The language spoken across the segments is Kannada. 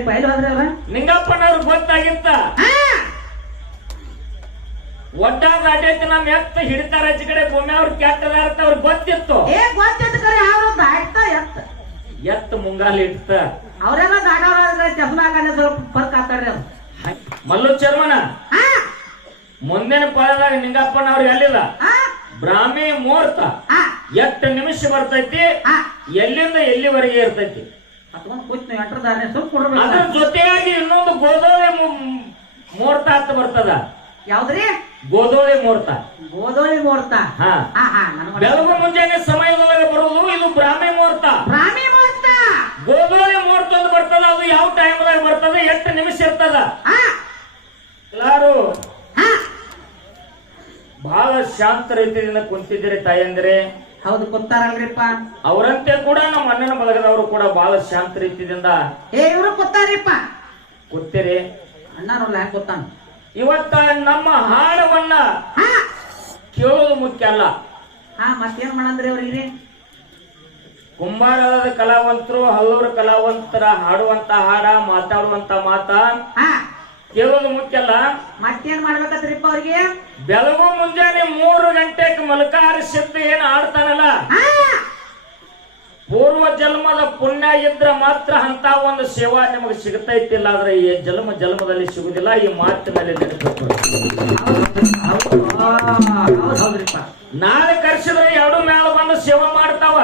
ಹೇಳ್ಯಾರಿಪ್ಪ ಎಲ್ಲಿ ಹೋದ್ರಲ್ಲ ನಿಂಗಪ್ಪನವ್ರು ಗೊತ್ತಾಗಿತ್ತ? ಒಡ್ಡಾದ ಅಡ್ಡೈತಿ ನಮ್ ಎತ್ತ ಹಿಡಿತಾರ ಆಚೆ ಕಡೆ ಭೂಮಿ ಅವ್ರು ಕೆಟ್ಟದಾರ ಅವ್ರಿಗೆ ಗೊತ್ತಿತ್ತು. ಏ ಗೊತ್ತಿತ್ತು ಕರೆ ಯಾರು ದಾಟ್ತ ಎತ್ತ. ಎತ್ತ ಮುಂಗಾಲ ಇಟ್ಟ. ಅವರೆಲ್ಲ ದಾಟವ್ರ ಚಸ್ಮಾ ಹಾಕಂದ್ರೆ ಸ್ವಲ್ಪ ಫರ್ಕ್ ಆಗ್ತಾರ್ರಿ ಅದು ಮಲ್ಲು ಚರ್ಮನ? ಮುಂದಿನ ಪಾಳದಾಗ ನಿಂಗಪ್ಪನವ್ರು ಎಲ್ಲಿಲ್ಲ? ಬ್ರಾಹ್ಮಿ ಮುಹೂರ್ತ. ಎಷ್ಟು ನಿಮಿಷ ಬರ್ತೈತಿ. ಎಲ್ಲಿಂದ ಎಲ್ಲಿವರೆಗೆ ಇರ್ತೈತಿ? ಅದ್ಕೊಂಡ್ ಕೂತ್ ನೀವು ಎಂಟ್ರದಾರೆ ಸ್ವಲ್ಪ ಕೊಡ್ಬೇಕು ಜೊತೆಯಾಗಿ ಇನ್ನೊಂದು ಗೋಧೋಳಿ ಮುಹೂರ್ತ ಅಂತ ಬರ್ತದ. ಯಾವ್ದ್ರಿ? ಗೋಧೋಳಿ ಮುಹೂರ್ತ ಗೋಧೋಳಿ ಮುಹೂರ್ತ ಹಾ. ಹಾ ಹಾ ನನಗೆ ಬೆಳಗು ಮುಂಜಾನೆ ಸಮಯದೊಳಗೆ ಬರುವುದು ಇದು ಬ್ರಾಹ್ಮಿ ಮುಹೂರ್ತ ಬ್ರಾಹ್ಮಿ ಮುಹೂರ್ತ ಗೋಧೋಳಿ ಮುಹೂರ್ತ ಅಂತ ಬರ್ತದ ಅದು ಯಾವ ಟೈಮ್ದಾಗ ಬರ್ತದ ಎಷ್ಟು ನಿಮಿಷ ಇರ್ತದ? ಹಾ. ಎಲ್ಲಾರು ಹಾ. ಬಹಳ ಶಾಂತ ರೀತಿಯಿಂದ ಕುಂತಿದ್ದೀರಿ ತಾಯಂದ್ರೆ. ಹೌದು ಕೊತ್ತಾರಲ್ರಿಪ್ಪ ಅವರಂತೆ ಕೂಡ ನಮ್ಮ ಅಣ್ಣನ ಬಳಗದವರು ಕೂಡ ಬಹಳ ಶಾಂತ ರೀತಿಯಿಂದ ಏ ಇವರು ಕೊತ್ತಾರಿಪ್ಪ ಕೂತಿರಿ ಅಣ್ಣನ ಯಾಕೆ ಗೊತ್ತಾನ ಇವತ್ತ ನಮ್ಮ ಹಾಡವನ್ನ ಕೇಳೋದು ಮುಖ್ಯ ಅಲ್ಲ. ಹಾ ಮತ್ತೇನ್ ಮಾಡಂದ್ರಿ ಅವ್ರಿಗೆ ಕುಂಬಾರದ ಕಲಾವಂತರು ಹಲ್ಲೂರು ಕಲಾವಂತರ ಹಾಡುವಂತ ಹಾಡ ಮಾತಾಡುವಂತ ಮಾತಾ. ಹಾ. ಕೇಳೋದು ಮುಖ್ಯ ಅಲ್ಲ ಮತ್ತೇನ್ ಮಾಡ್ಬೇಕತ್ರಿಪ್ಪ ಅವ್ರಿಗೆ? ಬೆಳಗು ಮುಂಜಾನೆ ಮೂರು ಗಂಟೆಗೆ ಮಲಕಾರ ಸಿದ್ಧ ಏನ್ ಆಡ್ತಾನಲ್ಲ? ಪೂರ್ವ ಜನ್ಮದ ಪುಣ್ಯ ಇದ್ರ ಮಾತ್ರ ಅಂತ ಒಂದು ಸೇವಾ ನಿಮಗೆ ಸಿಗತೈತಿಲ್ಲ ಆದ್ರೆ ಈ ಜನ್ಮ ಜನ್ಮದಲ್ಲಿ ಸಿಗುದಿಲ್ಲ ಈ ಮಾತಿನಲ್ಲಿ ಹೌದ್ರಿಪ್ಪ ನಾಳೆ ಕರ್ಸಿದ್ರೆ ಎರಡು ಮೇಳ ಬಂದು ಸೇವಾ ಮಾಡ್ತಾವ.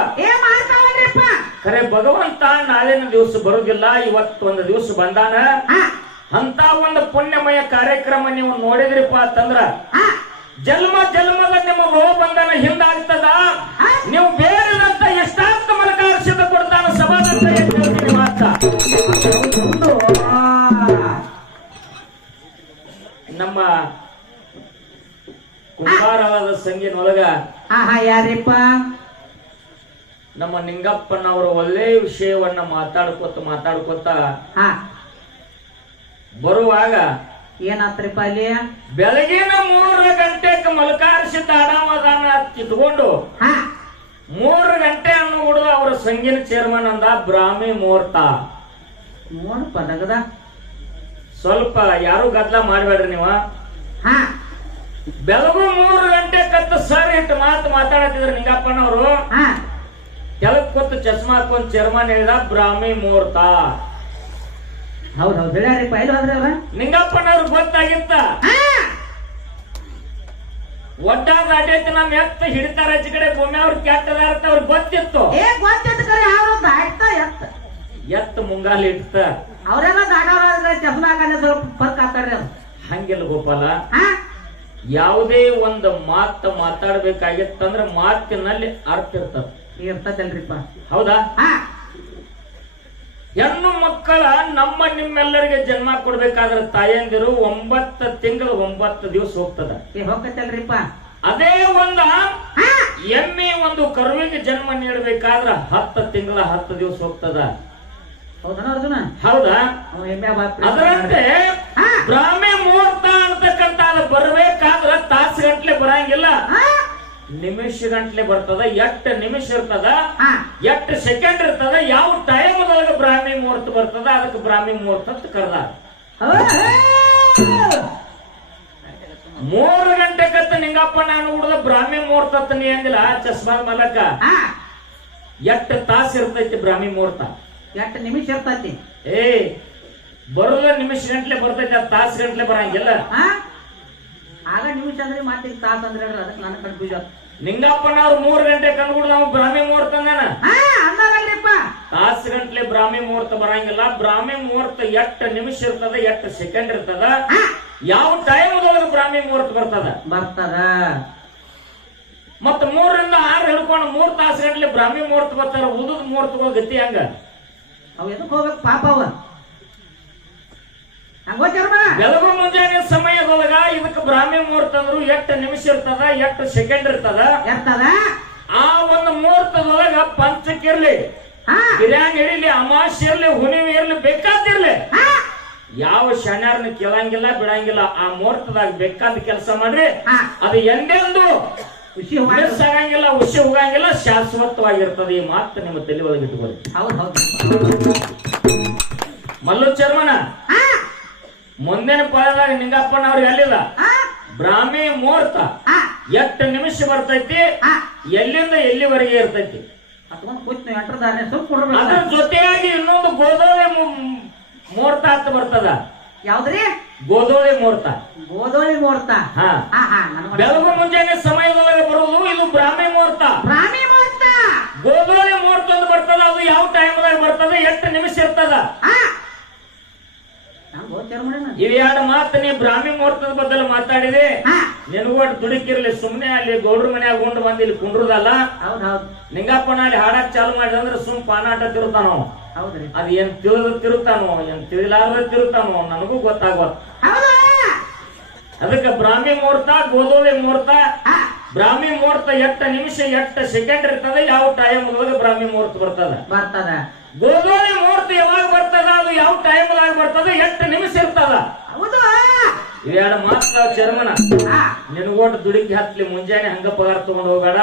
ಖರೆ ಭಗವಂತ ನಾಳಿನ ದಿವಸ ಬರುದಿಲ್ಲ ಇವತ್ತೊಂದು ದಿವಸ ಬಂದಾನ? ಅಂತ ಒಂದು ಪುಣ್ಯಮಯ ಕಾರ್ಯಕ್ರಮ ನೀವು ನೋಡಿದ್ರಿಪ್ಪ ಅಂತಂದ್ರ ಜನ್ಮ ಜನ್ಮದ ನಿಮ್ಮ ರೋಗ ಬಂಧನ ಹಿಂದಾಗ್ತದ ನೀವು ಬೇರೆದಂತ ಎಷ್ಟಾಂತ ಮನಕಾರ್ಷಿತ ಕೊಡ್ತಾನ ಸಭಾದಂತ ಹೇಳ್ತೀನಿ ಮಾತ ಹೌದು ನಮ್ಮ ಕುಮಾರವಾದ ಸಂಗಿನೊಳಗ ಯಾರಿಪ್ಪ? ನಮ್ಮ ನಿಂಗಪ್ಪನವರು ಒಳ್ಳೆ ವಿಷಯವನ್ನ ಮಾತಾಡ್ಕೊತ ಮಾತಾಡ್ಕೊತ ಬರುವಾಗ ಏನಾತ್ರಿಪ್ಪ ಅಲ್ಲಿ? ಬೆಳಗಿನ ಮೂರು ಗಂಟೆಗೆ ಮಲ್ಕಾರಿಸಿದ್ದ ಹಣವದಾನ ಕಿತ್ಕೊಂಡು ಹಾ. ಮೂರು ಗಂಟೆ ಅನ್ನು ಹುಡುಗ ಅವರ ಸಂಗಿನ ಚೇರ್ಮನ್ ಅಂದ ಬ್ರಾಹ್ಮಿ ಮುಹೂರ್ತ ನೋಡಪ್ಪ ನಗದ ಸ್ವಲ್ಪ ಯಾರು ಗದ್ಲ ಮಾಡ್ಬೇಡ್ರಿ ನೀವ? ಹಾ. ಬೆಳಗು ಮೂರು ಗಂಟೆ ಕತ್ತ ಸರ್ ಇಟ್ಟು ಮಾತು ಮಾತಾಡತ್ತಿದ್ರು ನಿಂಗಪ್ಪನವರು ಹಾ. ಕೆಳಗ್ ಕೊತ್ತು ಚಸ್ಮಾ ಹಾಕೊಂಡ್ ಚೇರ್ಮನ್ ಹೇಳಿದ ಬ್ರಾಹ್ಮಿ ಮುಹೂರ್ತ ಹೌದ್ ಹೌದು. ಹೇಳ್ಯಾರಿಪ್ಪ ಎಲ್ಲಿ ಹೋದ್ರಲ್ಲ ನಿಂಗಪ್ಪನವ್ರು ಗೊತ್ತಾಗಿತ್ತ? ಒಡ್ಡಾದ ಅಡ್ಡೈತಿ ನಮ್ ಎತ್ತ ಹಿಡಿತಾರ ಆಚೆ ಕಡೆ ಭೂಮಿ ಅವ್ರು ಕೆಟ್ಟದಾರ ಅಂತ ಅವ್ರಿಗೆ ಗೊತ್ತಿತ್ತು. ಏ ಗೊತ್ತಿತ್ತು ಕರೆ ಯಾರು ದಾಟ್ತ ಎತ್ತ. ಎತ್ತ ಮುಂಗಾಲ ಇಡ್ತ ಅವರೆಲ್ಲ ದಾಟವ್ರ ಚಸ್ಮಾ ಹಾಕಂದ್ರೆ ಸ್ವಲ್ಪ ಫರ್ಕ್ ಅದು ಹಂಗಿಲ್ಲ ಗೋಪಾಲ. ಹಾ ಯಾವುದೇ ಒಂದು ಮಾತ ಮಾತಾಡ್ಬೇಕಾಗಿತ್ತಂದ್ರ ಮಾತಿನಲ್ಲಿ ಅರ್ಥ ಇರ್ತದ. ಇರ್ತದಲ್ರಿಪ್ಪ. ಹೌದಾ? ಹಾ ಹೆಣ್ಣು ಮಕ್ಕಳ ನಮ್ಮ ನಿಮ್ಮೆಲ್ಲರಿಗೆ ಜನ್ಮ ಕೊಡ್ಬೇಕಾದ್ರೆ ತಾಯಂದಿರು ಒಂಬತ್ತು ತಿಂಗಳು ಒಂಬತ್ತು ದಿವಸ ಹೋಗ್ತದ. ಹೋಗತ್ತಲ್ರಿಪ್ಪ. ಅದೇ ಒಂದ ಎಮ್ಮೆ ಒಂದು ಕರುವಿಗೆ ಜನ್ಮ ನೀಡಬೇಕಾದ್ರ ಹತ್ತು ತಿಂಗಳ ಹತ್ತು ದಿವಸ ಹೋಗ್ತದ. ಹೌದಾ? ಅದರಂತೆ ಬ್ರಾಹ್ಮಿ ಮುಹೂರ್ತ ಅಂತಕ್ಕಂತ ಬರ್ಬೇಕಾದ್ರ ತಾಸು ಗಂಟ್ಲೆ ಬರಂಗಿಲ್ಲ. ನಿಮಿಷ ಗಂಟ್ಲೆ ಬರ್ತದ ಎಷ್ಟು ನಿಮಿಷ ಇರ್ತದ ಎಷ್ಟ್ ಸೆಕೆಂಡ್ ಇರ್ತದ ಯಾವ ಟೈಮ್ ಒಳಗ ಬ್ರಾಹ್ಮಿ ಮುಹೂರ್ತ ಬರ್ತದ ಅದಕ್ಕೆ ಬ್ರಾಹ್ಮಿ ಮುಹೂರ್ತ ಅಂತ ಕರೆದ ಮೂರು ಗಂಟೆ ಕತ್ತ ನಿಂಗಪ್ಪ ನಾನು ಹುಡುಗ ಬ್ರಾಹ್ಮಿ ಮುಹೂರ್ತ ಅಂತ ನೀ ಅಂದಿಲ್ಲ ಚಸ್ಮಾದ ಮಲಕ. ಎಷ್ಟ್ ತಾಸು ಇರ್ತೈತಿ ಬ್ರಾಹ್ಮಿ ಮುಹೂರ್ತ? ಎಷ್ಟ್ ನಿಮಿಷ ಇರ್ತೈತಿ? ಏ ಬರೋದ ನಿಮಿಷ ಗಂಟ್ಲೆ ಬರ್ತೈತಿ ಅದು ತಾಸು ಗಂಟ್ಲೆ ಬರಂಗಿಲ್ಲ. ಆಗ ನಿಮಿಷ ಅಂದ್ರೆ ಮಾತಿಗೆ ತಾಸ ಅಂದ್ರೆ ಅದಕ್ಕೆ ನನ್ನ ಕನ್ಫ್ಯೂಸ್ ನಿಂಗಪ್ಪನವ್ರು ಮೂರ್ ಗಂಟೆ ಕಂಡುಬಿಡ್ದ ನಾವು ಬ್ರಾಹ್ಮಿ ಮುಹೂರ್ತ ತಾಸ ತಾಸು ಗಂಟ್ಲೆ ಬ್ರಾಹ್ಮಿ ಮುಹೂರ್ತ ಬರಂಗಿಲ್ಲ. ಬ್ರಾಹ್ಮಿ ಮುಹೂರ್ತ ಎಷ್ಟ ನಿಮಿಷ ಇರ್ತದ ಎಷ್ಟ ಸೆಕೆಂಡ್ ಇರ್ತದ? ಯಾವ ಟೈಮ್ ಒಳಗೆ ಬ್ರಾಹ್ಮಿ ಮುಹೂರ್ತ ಬರ್ತದ? ಬರ್ತದ. ಮತ್ತ ಮೂರರಿಂದ ಆರು ಹಿಡ್ಕೊಂಡು ಮೂರ್ ತಾಸು ಗಂಟ್ಲೆ ಬ್ರಾಹ್ಮಿ ಮುಹೂರ್ತ ಬರ್ತಾರ ಉದದ ಮುಹೂರ್ತಗಳ ಗತಿ ಹಂಗ? ಅವ್ ಎದಕ್ ಹೋಗ್ಬೇಕು ಪಾಪ ಅವ? ಬೆಳಗು ಮುಂಜಾನೆ ಸಮಯದೊಳಗ ಇದಕ್ಕೆ ಬ್ರಾಹ್ಮಿ ಮುಹೂರ್ತ ಅಂದ್ರು ಎಷ್ಟು ನಿಮಿಷ ಇರ್ತದ ಎಷ್ಟು ಸೆಕೆಂಡ್ ಇರ್ತದ? ಆ ಒಂದು ಮುಹೂರ್ತದೊಳಗ ಪಂಚಕ್ಕಿರ್ಲಿ ಬಿರಿಯಾನಿ ಇರಲಿ ಅಮಾಶ್ ಇರ್ಲಿ ಹುಣಿಮೆ ಇರ್ಲಿ ಬೇಕಾದಿರ್ಲಿ ಯಾವ ಶಣ್ಯಾರನ್ನ ಕೇಳಂಗಿಲ್ಲ ಬಿಡಂಗಿಲ್ಲ ಆ ಮುಹೂರ್ತದಾಗ ಬೇಕಾದ ಕೆಲಸ ಮಾಡ್ರಿ. ಅದು ಎಂದೆಂದು ಖುಷಿ ಮಿಸ್ ಆಗಂಗಿಲ್ಲ ಉಸಿ ಹೋಗಂಗಿಲ್ಲ ಶಾಶ್ವತವಾಗಿರ್ತದೆ ಈ ಮಾತು ನಿಮ್ಮ ತಲೆ ಒಳಗೆ ಇಟ್ಕೊಳ್ಳಿ. ಹೌದು ಹೌದು. ಮಲ್ಲು ಚರ್ಮನ ಮುಂದಿನ ಪದದಾಗ ನಿಂಗಪ್ಪನ ಅವ್ರು ಎಲ್ಲಿಲ್ಲ? ಬ್ರಾಹ್ಮಿ ಮುಹೂರ್ತ. ಎಷ್ಟು ನಿಮಿಷ ಬರ್ತೈತಿ? ಎಲ್ಲಿಂದ ಎಲ್ಲಿವರೆಗೆ ಇರ್ತೈತಿ? ಅದ್ರ ಜೊತೆಯಾಗಿ ಇನ್ನೊಂದು ಗೋಧೋಳಿ ಮು- ಮುಹೂರ್ತ ಅಂತ ಬರ್ತದ. ಯಾವ್ದ್ರಿ? ಗೋಧೋಳಿ ಮುಹೂರ್ತ. ಗೋಧೋಳಿ ಮುಹೂರ್ತ. ಬೆಳಗು ಮುಂಜಾನೆ ಸಮಯದೊಳಗೆ ಬರುವುದು ಇದು ಬ್ರಾಹ್ಮಿ ಮುಹೂರ್ತ. ಬ್ರಾಹ್ಮಿ ಮುಹೂರ್ತ. ಗೋಧೋಳಿ ಮುಹೂರ್ತ ಅಂತ ಬರ್ತದ ಅದು ಯಾವ ಟೈಮ್ದಾಗ ಬರ್ತದ? ಎಷ್ಟು ನಿಮಿಷ ಇರ್ತದ? ಹಾ ಮಾತ ನೀ ಬ್ರಾಹ್ಮಿ ಮುಹೂರ್ತದ ಬದಲು ಮಾತಾಡಿದೆ. ಹಾ. ನಿನಗೂ ಒಟ್ಟು ದುಡುಕಿರ್ಲಿ ಸುಮ್ನೆ ಅಲ್ಲಿ ಗೌಡ್ರ ಮನ್ಯಾಗ ಉಂಡು ಬಂದು ಇಲ್ಲಿ ಕುಂಡ್ರದಲ್ಲ? ನಿಂಗಪ್ಪನ ಅಲ್ಲಿ ಹಾಡಕ್ ಚಾಲು ಮಾಡಿದಂದ್ರೆ ಸುಮ್ ಪಾನಾಟ ತಿರುತ್ತಾನೋ ಹೌದ್ರಿ. ಅದ್ ಏನ್ ತಿಳಿದ ತಿರುತ್ತಾನೋ ಏನ್ ತಿಳಿಲಾರ್ದ ತಿರುತ್ತಾನೋ ನನಗೂ ಗೊತ್ತಾಗೋ ಅದಕ್ಕೆ ಬ್ರಾಹ್ಮಿ ಮುಹೂರ್ತ ಗೋಧೋಳಿ ಮುಹೂರ್ತ ಬ್ರಾಹ್ಮಿ ಮುಹೂರ್ತ ಎಟ್ಟ ನಿಮಿಷ ಎಟ್ಟ ಸೆಕೆಂಡ್ ಇರ್ತದೆ ಯಾವ ಟೈಮ್ ಬ್ರಾಹ್ಮಿ ಮುಹೂರ್ತ ಬರ್ತದ? ಬರ್ತದ. ಗೋಧೋಳಿ ಮೂರ್ತಿ ಯಾವಾಗ ಬರ್ತದ? ಅದು ಯಾವ ಟೈಮ್ ಆಗ ಬರ್ತದ? ಎಷ್ಟು ನಿಮಿಷ ಇರ್ತದ? ಹೌದು. ಇವೆರಡು ಮಾತ್ರ ಚರ್ಮನ. ಹಾ. ನಿನಗೋಟ್ ದುಡುಕಿ ಹತ್ಲಿ ಮುಂಜಾನೆ ಹಂಗ ಪಗಾರ ತಗೊಂಡು ಹೋಗಬೇಡ.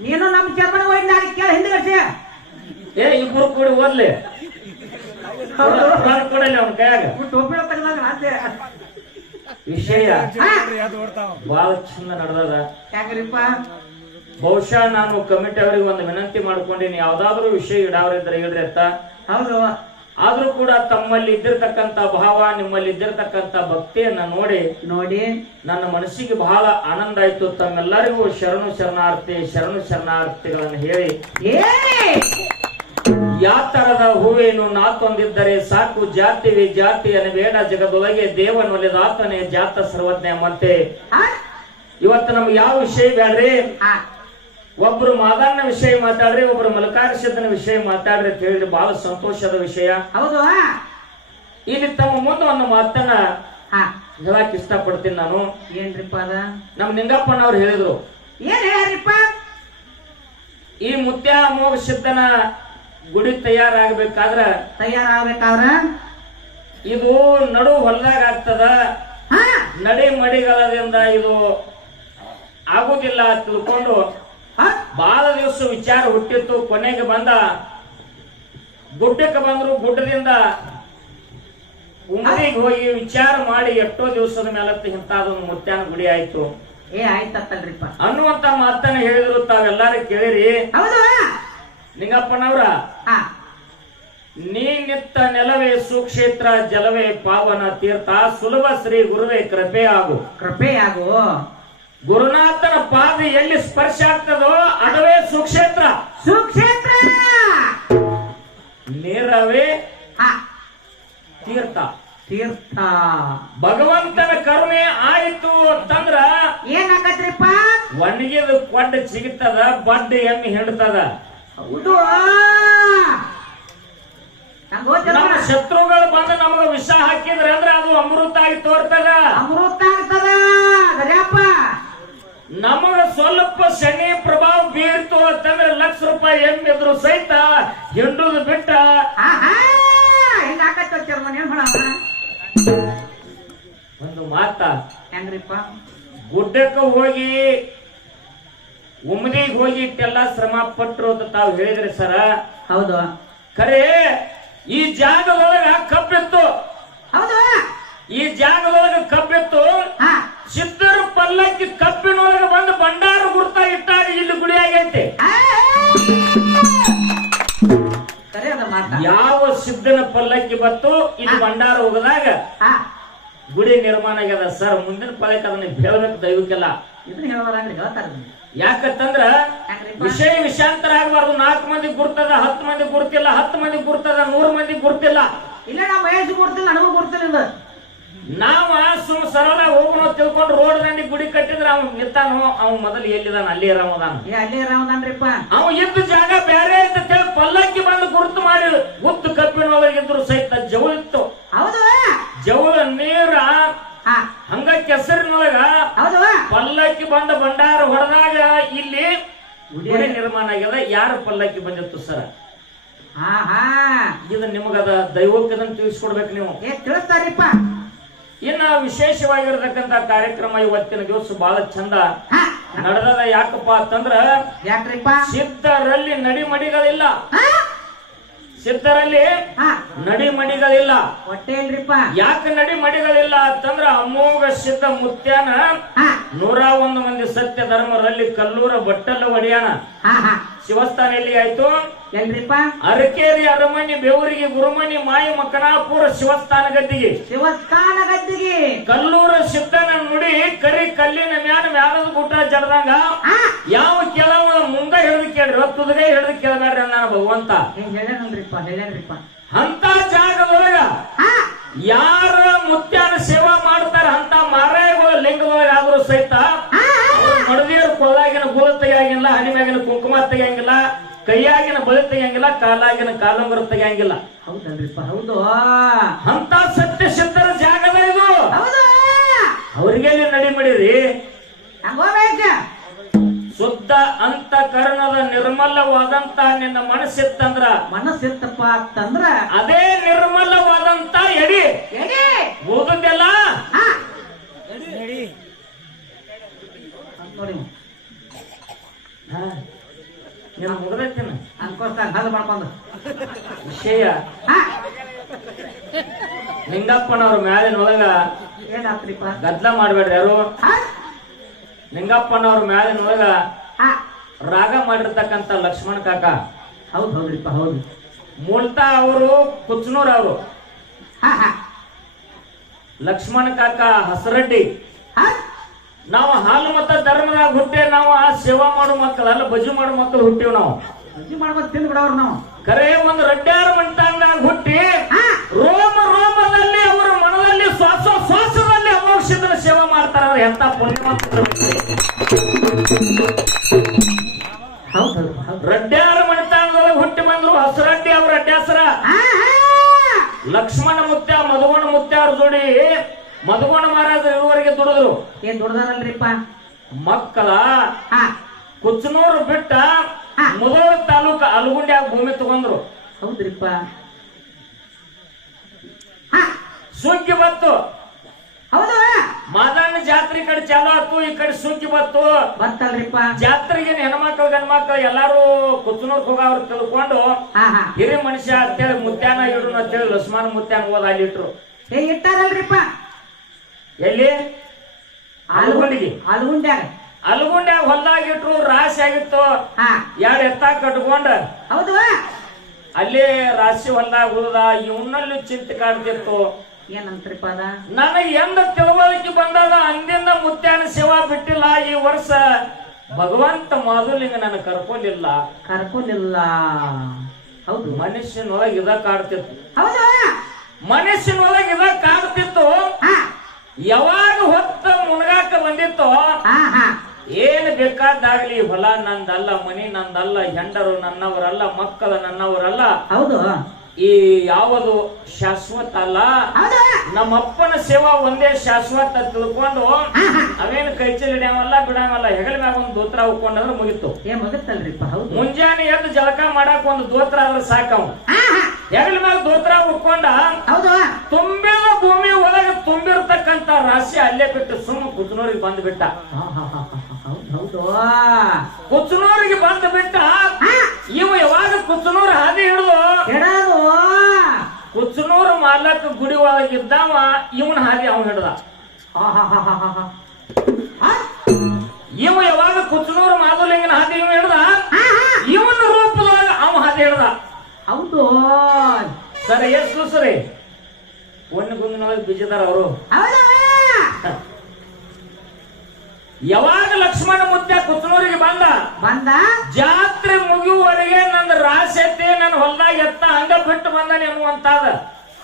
ನೀನು ನಮ್ಮ ಚರ್ಮನ ಹೋಗಿ ನಾನು ಕೇಳಿ ಹಿಂದೆ ಏ ಇಬ್ರು ಕೂಡಿ ಓದ್ಲಿ. ಕೊಡಲಿ ಅವ್ನ ಕೈಯಾಗ. ತೆಗ್ದಾಗ ವಿಷಯ ಹಾ. ಬಹಳ ಚಂದ ನಡೆದದ. ಯಾಕ್ರಿಪ್ಪ? ಬಹುಶಃ ನಾನು ಕಮಿಟಿ ಅವರಿಗೆ ಒಂದು ವಿನಂತಿ ಮಾಡ್ಕೊಂಡೀನಿ. ಯಾವ್ದಾದ್ರು ವಿಷಯ ಇಡಾವ್ರಿದ್ರೆ ಹೇಳ್ರಿ ಅತ್ತ. ಹೌದವ ಆದ್ರೂ ಕೂಡ ತಮ್ಮಲ್ಲಿ ಇದ್ದಿರ್ತಕ್ಕಂತ ಭಾವ ನಿಮ್ಮಲ್ಲಿ ಇದ್ದಿರ್ತಕ್ಕಂತ ಭಕ್ತಿಯನ್ನ ನೋಡಿ ನೋಡಿ. ನನ್ನ ಮನಸ್ಸಿಗೆ ಬಹಳ ಆನಂದ ಆಯ್ತು. ತಮ್ಮೆಲ್ಲರಿಗೂ ಶರಣು ಶರಣಾರ್ಥಿ ಶರಣು ಶರಣಾರ್ಥಿಗಳನ್ನು ಹೇಳಿ. ಏ! ಯಾ ತರದ ಹೂವೇನು ನಾ ತಂದಿದ್ದರೆ ಸಾಕು. ಜಾತಿವಿ ಜಾತಿ ಬೇಡ ಜಗದೊಳಗೆ ದೇವನೊಲಿದಾತನೇ ಜಾತ ಸರ್ವಜ್ಞ ಮತ್ತೆ. ಇವತ್ತು ನಮ್ಗೆ ಯಾವ ವಿಷಯ ಬೇಡ್ರಿ? ಒಬ್ರು ಮಾದಣ್ಣ ವಿಷಯ ಮಾತಾಡ್ರಿ ಒಬ್ರು ಮಲಕಾರ್ಷದನ ವಿಷಯ ಮಾತಾಡ್ರಿ ಅಂತ ಹೇಳಿದ್ರೆ ಬಹಳ ಸಂತೋಷದ ವಿಷಯ. ಹೌದು. ಇಲ್ಲಿ ತಮ್ಮ ಮುಂದೆ ಒಂದು ಮಾತನ್ನ ಹಾ. ಇಷ್ಟ ಪಡ್ತೀನಿ ನಾನು. ಏನ್ರಿಪ್ಪ ಅದ? ನಮ್ ನಿಂಗಪ್ಪನವ್ರು ಹೇಳಿದ್ರು. ಏನ್ ಹೇಳಿಪ್ಪ ಈ ಮುತ್ಯ ಮೋಗ ಸಿದ್ಧನ ಗುಡಿ ತಯಾರಾಗಬೇಕಾದ್ರ ತಯಾರಾಗಬೇಕಾದ್ರ? ಇದು ನಡು ಹೊಲದಾಗ ಆಗ್ತದ. ಹಾ. ನಡಿ ಮಡಿಗಾಲದಿಂದ ಇದು ಆಗುದಿಲ್ಲ ತಿಳ್ಕೊಂಡು ಬಹಳ ದಿವಸ ವಿಚಾರ ಹುಟ್ಟಿತ್ತು ಕೊನೆಗೆ ಬಂದ ಗುಡ್ಡಕ್ಕೆ ಬಂದ್ರು ಗುಡ್ಡದಿಂದ ಉಂಗ್ರಿಗೆ ಹೋಗಿ ವಿಚಾರ ಮಾಡಿ ಎಷ್ಟೋ ದಿವಸದ ಮೇಲತ್ತು ಇಂತಾದೊಂದು ಮುತ್ಯಾನ ಗುಡಿ ಆಯ್ತು. ಏ ಆಯ್ತಲ್ರಿಪ್ಪ ಅನ್ನುವಂತ ಮಾತನ್ನ ಹೇಳಿದ್ರು ತಾವೆಲ್ಲಾರು ಕೇಳಿರಿ. ನಿಂಗಪ್ಪನವ್ರ ಹಾ. ನೀ ನಿತ್ತ ನೆಲವೇ ಸುಕ್ಷೇತ್ರ ಜಲವೇ ಪಾವನ ತೀರ್ಥ ಸುಲಭ ಶ್ರೀ ಗುರುವೇ ಕೃಪೆ ಆಗು. ಕೃಪೆಯಾಗು ಗುರುನಾಥನ ಪಾದ ಎಲ್ಲಿ ಸ್ಪರ್ಶ ಆಗ್ತದೋ ಅದವೇ ಸುಕ್ಷೇತ್ರ. ಸುಕ್ಷೇತ್ರ! ನೇರವೇ ತೀರ್ಥ. ತೀರ್ಥ. ಭಗವಂತನ ಕರುಣೆ ಆಯಿತು ಅಂತಂದ್ರ ಏನಾಗತ್ರಿಪ್ಪ? ಒಣಗಿದ ಕೊಡ್ಡ ಸಿಗುತ್ತದ ಬಡ್ಡ ಎಮ್ಮೆ ಹಿಂಡ್ತದ. ಹೌದು. ನಮ್ಮ ಶತ್ರುಗಳು ಬಂದು ನಮಗ ವಿಷ ಹಾಕಿದ್ರೆ ಅಂದ್ರೆ ಅದು ಅಮೃತ ಆಗಿ ತೋರ್ತದ. ಅಮೃತ ಆಗ್ತದ. ನಮಗ ಸ್ವಲ್ಪ ಶನಿ ಪ್ರಭಾವ ಬೀರ್ತು ಅಂತಂದ್ರೆ ಲಕ್ಷ ರೂಪಾಯಿ ಎಮ್ಮಿದ್ರು ಸಹಿತ ಹಿಂಡುದು ಬಿಟ್ಟ. ಒಂದು ಮಾತ. ಹೆಂಗ್ರಿಪ್ಪ? ಗುಡ್ಡಕ್ಕ ಹೋಗಿ ಉಮ್ಮದಿಗೆ ಹೋಗಿ ಇಟ್ಟೆಲ್ಲ ಶ್ರಮ ಪಟ್ರು ಅಂತ ತಾವು ಹೇಳಿದ್ರಿ ಸರ. ಹೌದು. ಖರೆ ಈ ಜಾಗದೊಳಗ ಕಬ್ಬಿತ್ತು. ಹೌದು. ಈ ಜಾಗದೊಳಗ ಕಬ್ಬಿತ್ತು. ಸಿದ್ಧರ ಪಲ್ಲಕ್ಕಿ ಕಪ್ಪಿನೊಳಗೆ ಬಂದು ಭಂಡಾರ ಗುರ್ತ ಇಟ್ಟಾಗ ಇಲ್ಲಿ ಗುಡಿ ಆಗೈತೆ. ಯಾವ ಸಿದ್ಧನ ಪಲ್ಲಕ್ಕಿ ಬತ್ತು ಇಲ್ಲಿ ಭಂಡಾರ ಹೋಗದಾಗ ಗುಡಿ ನಿರ್ಮಾಣ ಆಗ್ಯದ ಸರ್ ಮುಂದಿನ ಪಲ್ಲಕ್ಕಿ ಅದನ್ನ ಹೇಳ್ಬೇಕು ದೈವಕ್ಕೆಲ್ಲ. ಯಾಕಂತಂದ್ರ ವಿಷಯ ವಿಷಾಂತರ ಆಗಬಾರ್ದು. ನಾಲ್ಕು ಮಂದಿ ಗುರ್ತದ ಹತ್ತು ಮಂದಿ ಗುರ್ತಿಲ್ಲ ಹತ್ತು ಮಂದಿ ಗುರ್ತದ ನೂರು ಮಂದಿ ಗುರ್ತಿಲ್ಲ. ಇಲ್ಲ ನಾವು ವಯಸ್ಸು ಗುರ್ತಿಲ್ಲ ನನಗೂ ಇದು ನಾವ ಸುಮ್ ಸರಳ ಹೋಗೋಣ ತಿಳ್ಕೊಂಡು ರೋಡ್ ದಂಡಿ ಗುಡಿ ಕಟ್ಟಿದ್ರ ಅವ್ನು ನಿತ್ತಾನು ಅವ್ನು ಮೊದಲು ಎಲ್ಲಿದಾನ? ಅಲ್ಲಿ ಇರಾಮದಾನ ಏ ಅಲ್ಲಿ ರಾಮದನ್ರಿಪ್ಪ ಅವ ಇದ್ದ ಜಾಗ ಬೇರೆ ಅಂತ ಕೇಳಿ ಪಲ್ಲಕ್ಕಿ ಬಂದು ಗುರುತು ಮಾಡಿ ಒಳಗೆ ಕಬ್ಬಿನೊಳಗಿದ್ರು ಸಹಿತ ಜವಳಿತ್ತು ಹೌದು. ಜವಳ ನೀರ ಹಂಗ ಕೆಸರಿನೊಳಗ ಹೌದು. ಪಲ್ಲಕ್ಕಿ ಬಂದ ಭಂಡಾರ ಹೊಡೆದಾಗ ಇಲ್ಲಿ ಗುಡಿ ನಿರ್ಮಾಣ ಆಗ್ಯದ. ಯಾರು ಪಲ್ಲಕ್ಕಿ ಬಂದಿತ್ತು ಸರ್? ಆಹಾ ಹಾ. ಇದು ನಿಮಗದ ದೈವಕ್ಕದನ್ನ ತಿಳಿಸ್ಕೊಡ್ಬೇಕು ನೀವು. ಏ ತಿಳಿಸ್ತಾರಿಪ್ಪ. ಇನ್ನ ವಿಶೇಷವಾಗಿರತಕ್ಕಂತ ಕಾರ್ಯಕ್ರಮ ಇವತ್ತಿನ ದಿವಸ ಬಹಳ ಚಂದ. ನಡೆದದ ಯಾಕಪ್ಪ ಅಂತಂದ್ರ ಯಾಕ್ರಿಪ್ಪ? ಸಿದ್ಧರಲ್ಲಿ ನಡಿಮಡಿಗಳಿಲ್ಲ. ಸಿದ್ಧರಲ್ಲಿ ನಡಿಮಡಿಗಳಿಲ್ಲ. ನಡಿ ಮಡಿಗಳಿಲ್ಲ ಹೊಟ್ಟೆ ಯಾಕೆ ನಡಿ ಮಡಿಗಳಿಲ್ಲ ಅಂತಂದ್ರ ಅಮೋಘ ಸಿದ್ಧ ಮುತ್ಯಾನ ನೂರ ಒಂದು ಮಂದಿ ಸತ್ಯ ಧರ್ಮರಲ್ಲಿ ಕಲ್ಲೂರ ಬಟ್ಟಲ್ಲ ಹಾ. ಶಿವಸ್ಥಾನ ಎಲ್ಲಿ ಆಯ್ತು. ಎಲ್ರಿಪ್ಪ? ಅರಕೇರಿ ಅರಮನೆ ಬೇವರಿಗೆ ಗುರುಮನಿ ಮಾಯಿ ಮಕ್ಕನಾಪುರ ಶಿವಸ್ಥಾನ ಗದ್ದಿಗೆ. ಶಿವಸ್ಥಾನ ಗದ್ದಿಗೆ. ಕಲ್ಲೂರ ಸಿದ್ಧನ ನುಡಿ ಕರಿ ಕಲ್ಲಿನ ಮ್ಯಾಲ ಮ್ಯಾಲದ ಗುಟ್ಟ ಜಡದಂಗ. ಯಾವ ಕೆಲವ ಮುಂಗ ಹಿಡಿದು ಕೇಳ್ರಿ ತುದಗೈ ಹಿಡಿದು ಕೇಳಬೇಡ್ರಿ ನಾನು ಭಗವಂತ. ಹೇಳ್ರಿಪ್ಪ ಹೇಳ್ಯಾನ್ರಿಪ್ಪ ಹೇಳ್ಯಾನ್ರಿಪ್ಪ ಅಂತ ಜಾಗದೊಳಗ ಯಾರ ಬಳಿ ತೆಗಿಯಂಗಿಲ್ಲ ಕಾಲಾಗಿನ ಕಾಲುಂಗುರ ತೆಗಿಯಂಗಿಲ್ಲ. ಹೌದಲ್ರಿಪ್ಪ ಹೌದು. ಅಂತ ಸತ್ಯ ಸಿದ್ಧರ ಜಾಗದ ಇದು. ಹೌದು. ಅವ್ರಿಗೆ ನಡಿ ಮಾಡಿರಿ ಶುದ್ಧ ಅಂತ ಕರ್ಣದ ನಿರ್ಮಲವಾದಂತ ನಿನ್ನ ಮನಸ್ಸಿತ್ತಂದ್ರ? ಮನಸ್ಸಿತ್ತಪ್ಪ ಅಂತಂದ್ರ? ಅದೇ ನಿರ್ಮಲವಾದಂತ ಎಡಿ. ಓದುದೆಲ್ಲ? ನೋಡಿ ನೀನು ಅನ್ಕೋಸ್ತಾಗ ಹಲ್ಲು ಮಾಡ್ಕೊಂಡು. ವಿಷಯ. ನಿಂಗಪ್ಪನವ್ರ ಲಿಂಗಪ್ಪನವ್ರ ಮ್ಯಾಲಿನೊಳಗ ಏನಾತ್ರಿಪ್ಪ ಗದ್ಲ ಮಾಡ್ಬೇಡ್ರಿ ಯಾರು? ನಿಂಗಪ್ಪನವ್ರ ಲಿಂಗಪ್ಪನವ್ರ ಮ್ಯಾಲಿನೊಳಗ ಹಾ. ರಾಗ ಮಾಡಿರ್ತಕ್ಕಂತ ಲಕ್ಷ್ಮಣ ಕಾಕ. ಹೌದು ಹೌದ್ರಿಪ್ಪ ಹೌದು. ಮೂಲತಃ ಅವರು ಕುಚ್ನೂರ್ ಅವರು. ಲಕ್ಷ್ಮಣ ಕಾಕ ಹಸರಡ್ಡಿ. ನಾವು ಹಾಲು ಮತ್ತ ಧರ್ಮದಾಗ ಹುಟ್ಟೆ ನಾವು ಆ ಸೇವಾ ಮಾಡೋ ಮಕ್ಕಳು ಅಲ್ಲ ಬಜು ಮಾಡೋ ಮಕ್ಕಳು ಹುಟ್ಟಿವ್ ನಾವು. ಅಜ್ಜಿ ಮಾಡ್ಬೋದು ತಿಂದು ಬಿಡವ್ರು ನಾವು. ಕರೆ ಒಂದು ರಡ್ಡಾರ ಮಂಟಾಂಗದಾಗ ಹುಟ್ಟಿ ರೋಮ ರೋಮದಲ್ಲಿ ಅವರ ಮನದಲ್ಲಿ ಶ್ವಾಸ ಶ್ವಾಸದಲ್ಲಿ ಅಮೋಕ್ಷದ ಸೇವೆ ಮಾಡ್ತಾರ. ಅವ್ರು ಎಂತ ಪುಣ್ಯವಂತರು ಚಾಲು ಆತು ಈ ಕಡೆ ಸುಗ್ಗಿ ಬತ್ತು. ಬತ್ತಲ್ರಿಪ್ಪ? ಜಾತ್ರೆಗೆ ಹೆಣ್ಮಕ್ಳು ಗಂಡ್ಮಕ್ಳು ಎಲ್ಲಾರು ಕುತ್ತನೂರ್ಕ್ ಹೋಗವ್ರು ತಿಳ್ಕೊಂಡು ಹಾ ಹಾ. ಹಿರಿ ಮನುಷ್ಯ ಅಂತೇಳಿ ಮುತ್ಯಾನ ಇಡ್ರು ಅಂತೇಳಿ ಲಕ್ಷ್ಮಣ ಮುತ್ಯಾನ ಹೋದ ಅಲ್ಲಿ ಇಟ್ರು. ಏ ಇಟ್ಟಾರಲ್ರಿಪ್ಪ? ಎಲ್ಲಿ? ಅಲ್ಗುಂಡಿಗೆ. ಅಲ್ಗುಂಡ್ಯಾಗ. ಹೊಲ್ದಾಗಿಟ್ರು ರಾಶಿ ಆಗಿತ್ತು. ಹಾ. ಎರಡು ಎತ್ತ ಕಟ್ಕೊಂಡ. ಹೌದು. ಅಲ್ಲಿ ರಾಶಿ ಹೊಲ್ದಾಗ ಉಳ್ದ ಇವನಲ್ಲಿ ಚಿಂತೆ ಕಾಡ್ತಿತ್ತು ಏನಂತ್ರಿಪ್ಪ ಅದ ನನಗೆ ಎಂದ ತಿಳುವಳಿಕೆ ಬಂದಾಗ ಅಂದಿಂದ ಮುತ್ಯಾನ ಸೇವಾ ಬಿಟ್ಟಿಲ್ಲ ಈ ವರ್ಷ ಭಗವಂತ ಮಾಧುಲಿಂಗ ನನ್ನ ಕರ್ಕೊಂಡಿಲ್ಲ. ಕರ್ಕೊಂಡಿಲ್ಲ. ಹೌದು. ಮನುಷ್ಯನೊಳಗೆ ಇದ ಕಾಡ್ತಿತ್ತು. ಹೌದಾ. ಮನುಷ್ಯನೊಳಗೆ ಇದ ಕಾಡ್ತಿತ್ತು. ಯಾವಾಗ ಹೊತ್ತ ಮುನಗಾಕ ಬಂದಿತ್ತೋ ಏನ್ ಬೇಕಾದಾಗ್ಲಿ ಹೊಲ ನಂದಲ್ಲ ಮನಿ ನಂದಲ್ಲ ಹೆಂಡರು ನನ್ನವರಲ್ಲ ಮಕ್ಕಳು ನನ್ನವರಲ್ಲ ಹೌದು. ಈ ಯಾವುದು ಶಾಶ್ವತ ಅಲ್ಲ? ನಮ್ಮಪ್ಪನ ಸೇವಾ ಒಂದೇ ಶಾಶ್ವತ ತಿಳ್ಕೊಂಡು ಅವೇನು ಕೈ ಚೀಲ ಹಿಡಿಯವಲ್ಲ ಬಿಡವಲ್ಲ ಹೆಗಲ ಮ್ಯಾಗ ಒಂದು ದೋತ್ರ ಹಾಕೊಂಡಂದ್ರೆ ಮುಗಿತು. ಏ ಮುಗಿತಲ್ರಿಪ್ಪ ಹೌದು. ಮುಂಜಾನೆ ಎದ್ದು ಜಳಕ ಮಾಡಕ್ ಒಂದು ದೋತ್ರ ಆದ್ರೆ ಸಾಕವ್. ಹೆಗಲ ಮ್ಯಾಗ ದೋತ್ರ ಉಕ್ಕೊಂಡ ಹೌದು. ತುಂಬಿದ ಭೂಮಿ ಒಳಗೆ ತುಂಬಿರ್ತಕ್ಕಂತ ರಾಶಿ ಅಲ್ಲೇ ಬಿಟ್ಟು ಸುಮ್ಮ ಕುತ್ನೂರಿಗೆ ಬಂದು ಬಿಟ್ಟ ಹಾ ಹಾ ಹಾ ಹಾ ಹಾ, ಹೌದು ಹೌದು. ಕುಚ್ಚನೂರಿಗೆ ಬಂದು ಬಿಟ್ಟ ಹಾ. ಇವ ಯಾವಾಗ ಕುತ್ನೂರ್ ಹಾದಿ ಹಿಡಿದು ಮಾಲಕ್ ಗುಡಿ ಒಳಗಿದ್ದಾವ ಇವನ್ ಹಾದಿ ಅವನ್ ಹಿಡ್ದ. ಇವ ಯಾವಾಗ ಕುಚ್ಚನೂರು ಮಾಧುಲಿಂಗನ ಹಾದಿ ಇವ ಹಿಡ್ದ? ಇವನ ರೂಪದೊಳಗ ಅವ ಹಾದಿ ಹಿಡ್ದ. ಹೌದು. ಸರಿ ಎಷ್ಟು ಸರಿ ಒಂದು ಗುಂಗಿನೊಳಗೆ ಬಿಜಿದಾರ ಅವರು. ಯಾವಾಗ ಲಕ್ಷ್ಮಣ ಮುತ್ಯ ಕುತ್ತನೂರಿಗೆ ಬಂದ? ಬಂದ? ಜಾತ್ರೆ ಮುಗಿಯುವವರೆಗೆ ನನ್ನ ರಾಶಿ ಎತ್ತಿ ನನ್ನ ಹೊಲ್ದಾಗ ಎತ್ತ ಹಂಗ ಬಿಟ್ಟು ಬಂದಾನೆ ನೆನ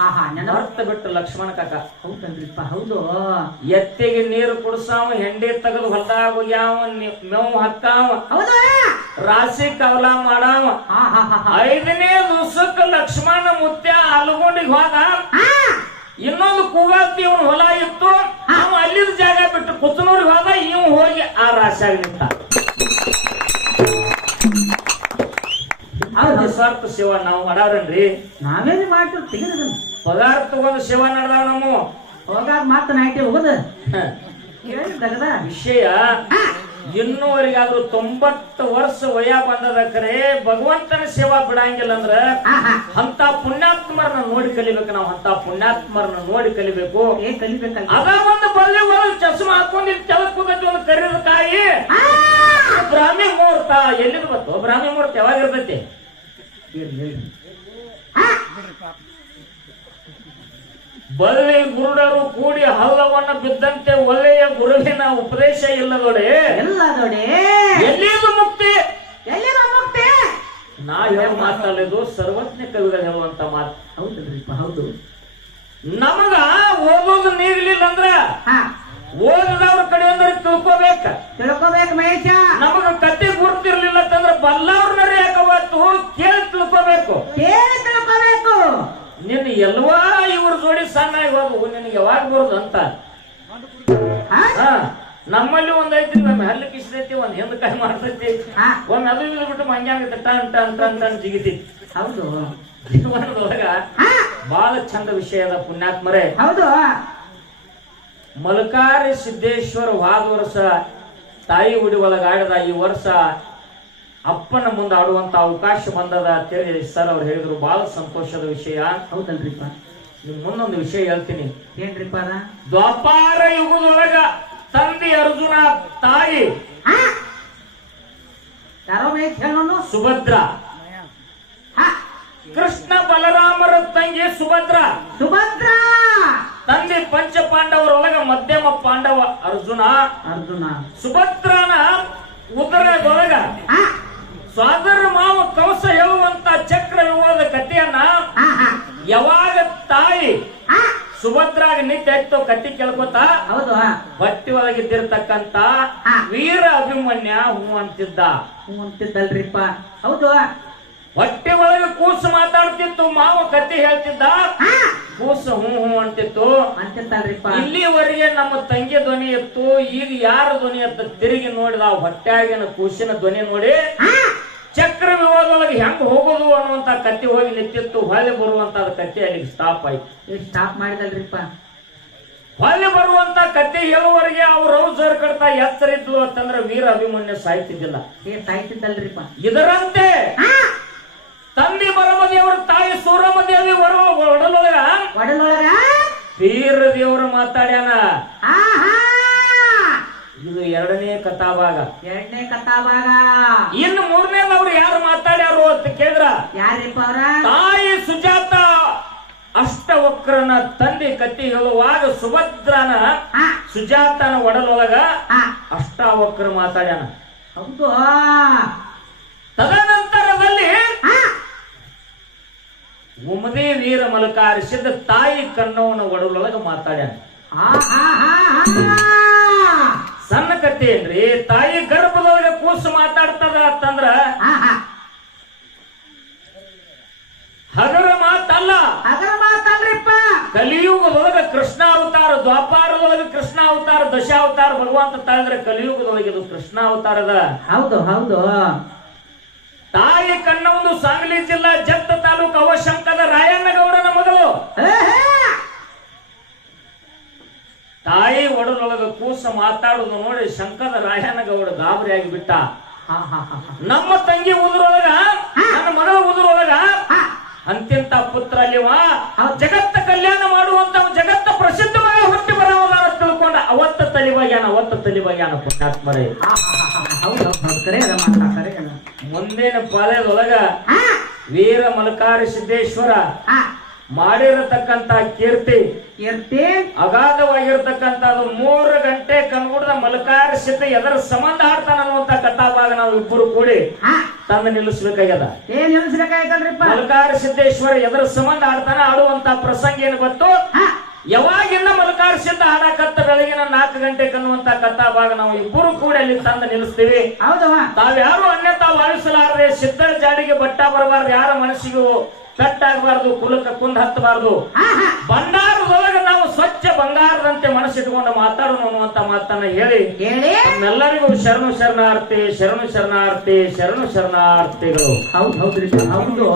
ಮರ್ತ ಬಿಟ್ಟು ಲಕ್ಷ್ಮಣ ಕಾಕ. ಹೌದಲ್ರಿಪ್ಪ ಹೌದು. ಎತ್ತಿಗೆ ನೀರು ಕುಡ್ಸಾವ ಹೆಂಡಿ ತೆಗೆದು ಹೊಲದಾಗ ನಿ- ಮೇವು ಹತ್ತಾವ ಹೌದು? ರಾಶಿ ಕವಲ ಮಾಡಾವ. ಐದನೇ ದಿವಸಕ್ಕೆ ಲಕ್ಷ್ಮಣ ಮುತ್ಯ ಅಲ್ಗೊಂಡಿಗೆ ಹೋದ. ಇನ್ನೊಂದು ಕೂಗಾತಿ ಇವನು ಹೊಲ ಇತ್ತು. ಅವ ಅಲ್ಲಿದ ಜಾಗ ಬಿಟ್ಟು ಕುತ್ತನೂರಿಗೆ ಹೋದ ಇವ್ ಹೋಗಿ ಆ ರಾಶಿಯಾಗಿ ನಿಂತ. ನಿಸ್ವಾರ್ಥ ಸೇವಾ ನಾವು ಮಾಡಾರನ್ರಿ? ನಾವೇನು ಮಾಡ್ತೀವಿ ತೆಗೆದದನ್ನ ಪಗಾರ ತಗೊಂಡು ಸೇವಾ ನಡ್ದಾವ ನಮ್ಮ. ಪಗಾರ ಮಾತ್ರ ನಾಯ್ಕೆ ಹೋಗುದು. ದಗದ? ವಿಷಯ ಇನ್ನೂವರೆಗಾದ್ರೂ ತೊಂಬತ್ತು ವರ್ಷ ವಯ ಬಂದದ ಕರೆ ಭಗವಂತನ ಸೇವಾ ಬಿಡಂಗಿಲ್ಲ ಅಂದ್ರ ಅಂತ ಪುಣ್ಯಾತ್ಮರನ್ನ ನೋಡಿ ಕಲಿಬೇಕು ನಾವು. ಅಂತ ಪುಣ್ಯಾತ್ಮರನ್ನ ನೋಡಿ ಕಲಿಬೇಕು. ಅದ ಒಂದು ಬಲ್ಲೆ ಒಳಗೆ ಚಸ್ಮ ಹಾಕೊಂಡು ಕೆಲಸ ಒಂದು ಕರಿದ ಕಾಯಿ ಆ! ಬ್ರಾಹ್ಮಿ ಮುಹೂರ್ತ ಎಲ್ಲಿದ್ ಬಂತು ಬ್ರಾಹ್ಮಿ ಮುಹೂರ್ತ ಯಾವಾಗ ಇರ್ತೈತಿ? ಬಲ್ಲೆ ಗುರುಡರು ಕೂಡಿ ಹಲ್ಲವನ್ನ ಬಿದ್ದಂತೆ ಒಳ್ಳೆಯ ಗುರುವಿನ ಉಪದೇಶ ಇಲ್ಲದೊಡೆ ಎಲ್ಲ ನೋಡಿ. ಎಲ್ಲಿದು ಮುಕ್ತಿ? ಹೋಗ್ತೆ ನಾ ಹೇಳ ಮಾತಾಡಿದ್ದು ಸರ್ವಜ್ಞ ಕವಿಗಳು ಹೇಳುವಂತ ಮಾತು. ಹೌದಲ್ರಿಪ್ಪ ಹೌದು. ನಮಗ ಓದೋದು ನೀರ್ಲಿಲ್ಲ ಅಂದ್ರ ಹಾ. ಓದದವ್ರ ಕಡೆ ಅಂದ್ರೆ ತಿಳ್ಕೋಬೇಕ. ತಿಳ್ಕೋಬೇಕು ಮಹೇಶ. ನಮಗ ಕತೆ ಗುರುತಿರ್ಲಿಲ್ಲ ಅಂತಂದ್ರ ಬಲ್ಲವ್ರನ್ನ ಯಾಕವತ್ತು ಕೇಳಿ ತಿಳ್ಕೋಬೇಕು. ಕೇಳಿ ತಿಳ್ಕೋಬೇಕು. ನಿನ್ನ ಎಲ್ವಾ ಇವ್ರ ಜೋಡಿ ಸಣ್ಣ ಇವಾಗ ನಿನಗೆ ಯಾವಾಗ ಬರುದು ಅಂತ? ನಮ್ಮಲ್ಲಿ ಒಂದೈತಿ ನಮ್ಮ ಒಮ್ಮೆ ಹಲ್ಲು ಕಿಸಿದೈತಿ ಒಂದ್ ಕೈ ಮಾಡ್ತೈತಿ. ಒಮ್ಮೆ ಅದು ಇದು ಬಿಟ್ಟು ಮಂಗ್ಯಾಂಗ ಟನ್ ಟನ್ ಟನ್ ಟನ್ ಜಿಗಿತಿ. ಹೌದು. ಜೀವನದೊಳಗ ಹಾ. ಬಹಳ ಚಂದ ವಿಷಯ ಅದ ಪುಣ್ಯಾತ್ಮರೇ. ಹೌದು. ಮಲಕಾರಿ ಸಿದ್ದೇಶ್ವರ ವಾದ ವರ್ಷ ತಾಯಿ ಉಡಿ ಒಳಗಾಡದ ಈ ವರ್ಷ ಅಪ್ಪನ ಮುಂದೆ ಆಡುವಂತ ಅವಕಾಶ ಬಂದದ ಅಂತೇಳಿ ಸರ್ ಅವ್ರು ಹೇಳಿದ್ರು. ಬಹಳ ಸಂತೋಷದ ವಿಷಯ. ಹೌದಲ್ರಿಪ್ಪ ನಿಮ್ ಮುಂದೊಂದು ವಿಷಯ ಹೇಳ್ತೀನಿ. ಏನ್ರಿಪ್ಪ ದ್ವಾಪಾರ ಯುಗದೊಳಗ ತಂದೆ ಅರ್ಜುನ ತಾಯಿ ಯಾರೋ ಹೇಳೋನು? ಸುಭದ್ರ. ಕೃಷ್ಣ ಬಲರಾಮರ ತಂಗಿ ಸುಭದ್ರ. ಸುಭದ್ರ. ತಂದೆ ಪಂಚ ಪಾಂಡವರೊಳಗ ಮಧ್ಯಮ ಪಾಂಡವ ಅರ್ಜುನ. ಅರ್ಜುನ. ಸುಭದ್ರನ ಉದರದೊಳಗ ಸ್ವಾದರ ಮಾವ ಕವಸ ಹೇಳುವಂತ ಚಕ್ರ ವಿವಾದ ಕಥೆಯನ್ನ ಯಾವಾಗ ತಾಯಿ ಸುಭದ್ರಾಗ ನಿತ್ಯ ಕಟ್ಟಿ ಕತ್ತಿ ಕೇಳ್ಕೊತ? ಹೌದು ಹಾ ಹೊಟ್ಟಿ ಒಳಗಿದ್ದಿರ್ತಕ್ಕಂತ ವೀರ ಅಭಿಮನ್ಯ ಹೂ ಅಂತಿದ್ದ. ಹೂ ಅಂತಿದ್ದಲ್ರಿಪ್ಪ. ಹೌದು ಹೊಟ್ಟೆ ಒಳಗೆ ಕೂಸು ಮಾತಾಡ್ತಿತ್ತು ಮಾವ ಕತ್ತಿ ಹೇಳ್ತಿದ್ದ. ಕೂಸು ಹ್ಞೂ ಹ್ಞೂ ಅಂತಿತ್ತು. ಇಲ್ಲಿವರೆಗೆ ನಮ್ಮ ತಂಗಿ ಧ್ವನಿ ಇತ್ತು ಈಗ ಯಾರ ಧ್ವನಿ ಅಂತ ತಿರುಗಿ ನೋಡಿದ ಹೊಟ್ಟೆಯಾಗಿನ ಕೂಸಿನ ಧ್ವನಿ ನೋಡಿ. ಚಕ್ರ ವಿವಾದೊಳಗೆ ಹೆಂಗ್ ಹೋಗೋದು ಅನ್ನುವಂತ ಕತ್ತೆ ಹೋಗಿ ನಿಂತಿತ್ತು ಹೊಲೆ ಬರುವಂತ ಕತ್ತೆ ಅಲ್ಲಿಗೆ ಸ್ಟಾಪ್ ಆಯ್ತು. ಸ್ಟಾಪ್ ಮಾಡಿದಲ್ರಿಪ್ಪ. ಹೊಲೆ ಬರುವಂತ ಕತ್ತೆ ಹೇಳುವವರೆಗೆ ಅವ್ರು ಸರ್ ಕಡ್ತಾ ಎತ್ತರ ಇದ್ಲು ಅಂತಂದ್ರೆ ವೀರ ಅಭಿಮನ್ಯ ಸಾಯ್ತಿದ್ದಿಲ್ಲ. ಏ ಸಾಯ್ತಿದ್ದಲ್ರಿಪ್ಪ. ಇದರಂತೆ ತಂದೆ ಬರಮದೇವರ ತಾಯಿ ಸೂರಮದೇವಿ ಬರುವ ಒಡಲೊಳಗ ಒಡಲೊಳಗ? ವೀರ ದೇವರು ಮಾತಾಡ್ಯಾನ ಇದು ಎರಡನೇ ಕಥಾಭಾಗ. ಎರಡನೇ ಕಥಾಭಾಗ. ಇನ್ನು ಮೂರನೇದವ್ರು ಯಾರು ಮಾತಾಡ್ಯಾರು ಅಂತ ಕೇಳಿದ್ರ? ಯಾರಿಪ್ಪ ಅವ್ರ? ತಾಯಿ ಸುಜಾತ. ಅಷ್ಟವಕ್ರನ ತಂದೆ ಕತ್ತಿ ಹೇಳುವಾಗ ಸುಭದ್ರನ ಸುಜಾತನ ಒಡಲೊಳಗ ಅಷ್ಟಾವಕ್ರ ಮಾತಾಡ್ಯಾನ. ಹೌದು. ತದನಂತರದಲ್ಲಿ ಉಮದೇ ವೀರ ಮಲಕಾರಿಸಿದ ತಾಯಿ ಕನ್ನವನ ಒಡಲೊಳಗ ಮಾತಾಡ್ಯಾನ. ಸಣ್ಣ ಕತ್ತಿ ಏನ್ರಿ? ತಾಯಿ ಗರ್ಭದೊಳಗೆ ಕೂಸು ಮಾತಾಡ್ತದ ಅಂತಂದ್ರ ಹಗರ ಮಾತಲ್ಲ. ಹಗರ ಮಾತಲ್ರಿಪ್ಪ. ಕಲಿಯುಗದೊಳಗ ಕೃಷ್ಣ ಅವತಾರ ದ್ವಾಪಾರದೊಳಗ ಕೃಷ್ಣ ಅವತಾರ ದಶಾವತಾರ ಭಗವಂತ ತಾಳಿದ್ರೆ ಕಲಿಯುಗದೊಳಗೆ ಇದು ಕೃಷ್ಣ ಅವತಾರದ. ಹೌದು ಹೌದು. ತಾಯಿ ಕಣ್ಣವೊಂದು ಸಾಂಗ್ಲಿ ಜಿಲ್ಲಾ ಜತ್ತ ತಾಲೂಕು ಅವಶಂಕದ ರಾಯಣ್ಣಗೌಡನ ಮಗಳು. ಹೇ, ಹೇ. ತಾಯಿ ಒಡಲೊಳಗ ಕೂಸ ಮಾತಾಡುದು ನೋಡಿ ಶಂಕರ ರಾಯನಗೌಡ ಗಾಬರಿ ಆಗಿಬಿಟ್ಟ ನಮ್ಮ ತಂಗಿ ಉದುರೊಳಗ ನನ್ನ ಮಗಳ ಉದುರೊಳಗ ಹಾ. ಅಂತ್ಯಂತ ಪುತ್ರ ಅಲ್ಲಿವ. ಜಗತ್ತ ಕಲ್ಯಾಣ ಮಾಡುವಂತ ಜಗತ್ತ ಪ್ರಸಿದ್ಧವಾಗಿ ಹುಟ್ಟಿ ಬರೋದಾರ ತಿಳ್ಕೊಂಡ. ಅವತ್ತ ತಲಿಬಾಗ್ಯಾನ ಅವತ್ತ ತಲಿಬಾಗ್ಯಾನ ಪುಣ್ಯಾತ್ಮರೇ. ಮುಂದಿನ ಪಾಳ್ಯದೊಳಗ ವೀರ ಮಲಕಾರಿ ಸಿದ್ದೇಶ್ವರ ಮಾಡಿರತಕ್ಕಂತ ಕೀರ್ತಿ. ಕೀರ್ತಿ ಅಗಾಧವಾಗಿರ್ತಕ್ಕಂಥದ್ದು ಮೂರು ಗಂಟೆ ಕನ್ಗುಡ್ದ ಮಲಕಾರ ಸಿದ್ಧ ಎದರ ಸಂಬಂಧ ಆಡ್ತಾನ ಅನ್ನುವಂತ ಕಥಾಭಾಗ ನಾವು ಇಬ್ಬರು ಕೂಡಿ ತಂದ ನಿಲ್ಲಿಸ್ಬೇಕಾಗ್ಯದ. ಏನ್ ನಿಲ್ಸ್ಬೇಕಾಯ್ತಲ್ರಿಪ್ಪ ಮಲಕಾರ ಸಿದ್ದೇಶ್ವರ ಎದರ ಸಂಬಂಧ ಆಡ್ತಾನ ಆಡುವಂತ ಪ್ರಸಂಗ ಏನು ಗೊತ್ತು? ಯಾವಾಗಿಂದ ಮಲಕಾರ ಸಿದ್ಧ ಹಾಡಕತ್ತ ಬೆಳಗಿನ ನಾಲ್ಕು ಗಂಟೆ ಕನ್ನುವಂತ ಕಥಾಭಾಗ ನಾವು ಇಬ್ಬರು ಕೂಡಿ ಅಲ್ಲಿ ತಂದು ನಿಲ್ಲಿಸ್ತೀವಿ. ಹೌದು ತಾವ್ಯಾರು ತಾವು ಭಾವಿಸಲಾರದೆ ಸಿದ್ಧರ ಜಾಡಿಗೆ ಬಟ್ಟ ಬರಬಾರ್ದು ಯಾರ ಮನಸ್ಸಿಗೂ ಪೆಟ್ಟಾಗಬಾರ್ದು ಕುಲಕ್ಕ ಕುಂದ್ ಹತ್ತಬಾರ್ದು. ಹಾ ಭಂಡಾರದೊಳಗೆ ನಾವು ಸ್ವಚ್ಛ ಬಂಗಾರದಂತೆ ಮನಸ್ಸಿಟ್ಕೊಂಡು ಮಾತಾಡೋಣ ಅನ್ನುವಂತ ಮಾತನ್ನ ಹೇಳಿ. ಹೇಳಿ. ನಮ್ಮೆಲ್ಲರಿಗೂ ಶರಣು ಶರಣಾರ್ಥಿ ಶರಣು ಶರಣಾರ್ಥಿ ಶರಣು ಶರಣಾರ್ಥಿಗಳು. ಹೌದು ಹೌದ್ರಿ ಹೌದು.